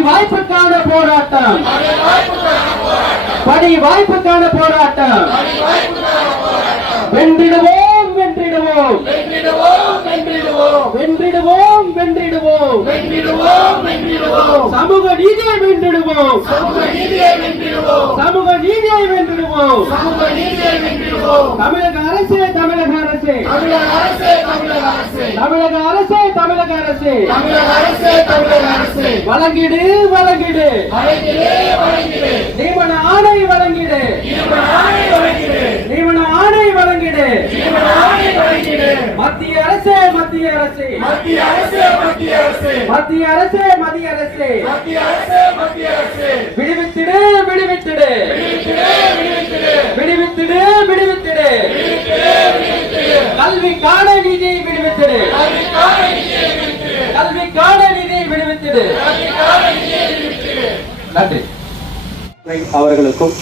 வாய்ப்புக்கான போராட்டம். பணி வாய்ப்புக்கான போராட்டம். வென்றிடுவோம் வென்றிடுவோம். வென்றிடுவோம். வென்றிடுவோம் சமூக நீதியை வென்றிடுவோம். சமூக நீதியை வென்றிடுவோம். தமிழக அரசு தமிழக அரசு. தமிழக அரசு தமிழக அரசு. வழங்கிடு வழங்கிடு. நியமன ஆணை வழங்கிடு நியமன ஆணை வழங்கிடு மத்திய அரசு. மத்திய அரசு மத்திய அரசு. மத்திய அரசு விடுவித்திடு விடுவித்திடு. விடுவித்திடு விடுவித்திடு. கல்விக்கான நிதியை விடுவித்திடு. கல்விக்கான நிதியை விடுவித்திடு. நன்றி. அவர்களுக்கும்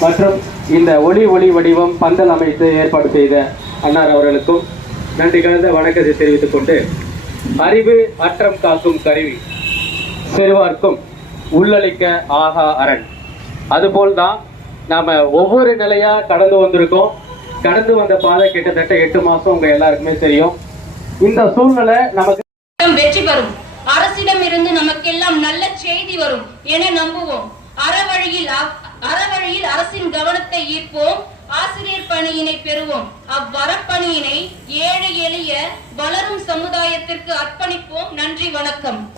மற்றும் இந்த ஒளி ஒளி வடிவம் பந்தல் அமைத்து ஏற்பாடு செய்த அன்னார் அவர்களுக்கும் நன்றி கலந்த வணக்கத்தை தெரிவித்துக் கொண்டு அறிவு அற்றம் காக்கும் கருவி பெறுவார்க்கும் உள்ளளிக்க ஆகா அரண். அதுபோல் தான் நாம ஒவ்வொரு நிலையா கடந்து வந்திருக்கோம். கடந்து வந்த பாதை கிட்டத்தட்ட எட்டு மாசம் உங்க எல்லாருக்குமே தெரியும். இந்த சூழ்நிலை நமக்கு வெற்றி வரும் அரசிடம் இருந்து நமக்கெல்லாம் நல்ல செய்தி வரும். என நம்புவோம். அறவழியில் அறவழியில் அரசின் கவனத்தை ஈர்ப்போம். ஆசிரியர் பணியினை பெறுவோம். அவ்வரப்பணியினை ஏழை எளிய வளரும் சமுதாயத்திற்கு அர்ப்பணிப்போம். நன்றி வணக்கம்.